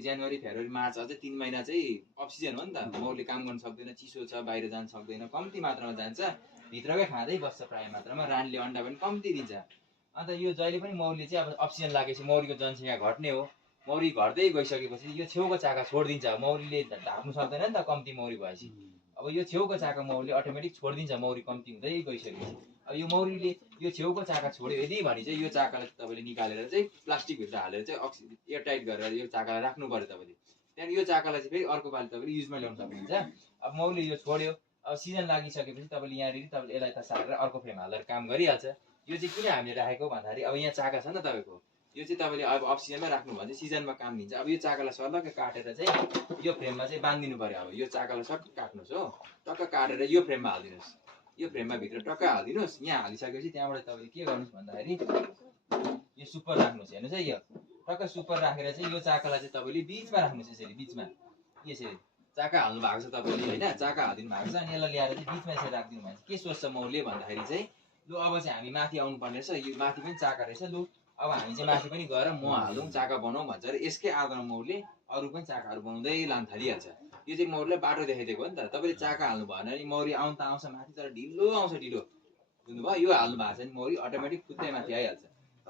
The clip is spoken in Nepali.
जनवरी फेब्रुअरी मार्च अझै 3 महिना चाहिँ अक्सिजन हो नि त, मौरीले काम गर्न सक्दैन, चिसो छ, बाहिर जान सक्दैन, कम्ती मात्रामा जान्छ, भित्रकै खाँदै बस्छ प्राय मात्रामा, रानीले अन्डा पनि कम्ती दिन्छ। अन्त यो जहिले पनि मौरीले चाहिँ अब अक्सिजन लागेपछि मौरीको जनसङ्ख्या घट्ने हो। मौरी घट्दै गइसकेपछि यो छेउको चाका छोडिदिन्छ, मौरीले ढाक्नु सक्दैन नि त कम्ती मौरी भएपछि। अब यो छेउको चाका मौरीले अटोमेटिक छोडिदिन्छ मौरी कम्ती हुँदै गइसकेपछि। अब यो मौरीले यो छेउको चाका छोड्यो यदि भने चाहिँ यो चाकालाई तपाईँले निकालेर चाहिँ प्लास्टिकभित्र हालेर चाहिँ एयरटाइट गरेर यो चाकालाई राख्नु पर्यो तपाईँले। त्यहाँदेखि यो चाकालाई चाहिँ फेरि अर्को पालि तपाईँले युजमा ल्याउन सक्नुहुन्छ। अब मौरीले यो छोड्यो, अब सिजन लागिसकेपछि तपाईँले यहाँनिर तपाईँले यसलाई त सारेर अर्को फ्रेम हालेर काम गरिहाल्छ। यो चाहिँ किन हामीले राखेको भन्दाखेरि अब यहाँ चाका छ नि त तपाईँको, यो चाहिँ तपाईँले अब अक्सिजनमा राख्नु भयो भने सिजनमा काम दिन्छ। अब यो चाकालाई सर्लक्क काटेर चाहिँ यो फ्रेममा चाहिँ बाँधिदिनु पर्यो। अब यो चाकालाई सक्क काट्नुहोस् हो, टक्क काटेर यो फ्रेममा हालिदिनुहोस्, यो फ्रेममा भित्र टक्क हालिदिनुहोस्। यहाँ हालिसकेपछि त्यहाँबाट तपाईँले के गर्नुहोस् भन्दाखेरि यो सुपर राख्नुहोस्। हेर्नुहोस् है, यो टक्क सुपर राखेर चाहिँ यो चाकालाई चाहिँ तपाईँले बिचमा राख्नुहोस्, यसरी बिचमा यसरी चाका हाल्नु भएको छ तपाईँले होइन, चाका हालिदिनु भएको छ। अनि यसलाई ल्याएर चाहिँ बिचमा यसरी राखिदिनु भएको छ। के सोच्छ मौरीले भन्दाखेरि चाहिँ लु अब चाहिँ हामी माथि आउनुपर्ने रहेछ, यो माथि पनि चाका रहेछ, लु अब हामी चाहिँ माथि पनि गएर म हालौँ चाका बनाऊ भन्छ र यसकै आधारमा मौरीले अरू पनि चाकाहरू बनाउँदै लान थालिहाल्छ। यो चाहिँ मौरीलाई बाटो देखाइदिएको हो नि त। तपाईँले चाका हाल्नु भएन भने मौरी आउनु त आउँछ माथि, तर ढिलो आउँछ, ढिलो बुझ्नुभयो। यो हाल्नु भएको छ भने मौरी अटोमेटिक कुद्दै माथि आइहाल्छ।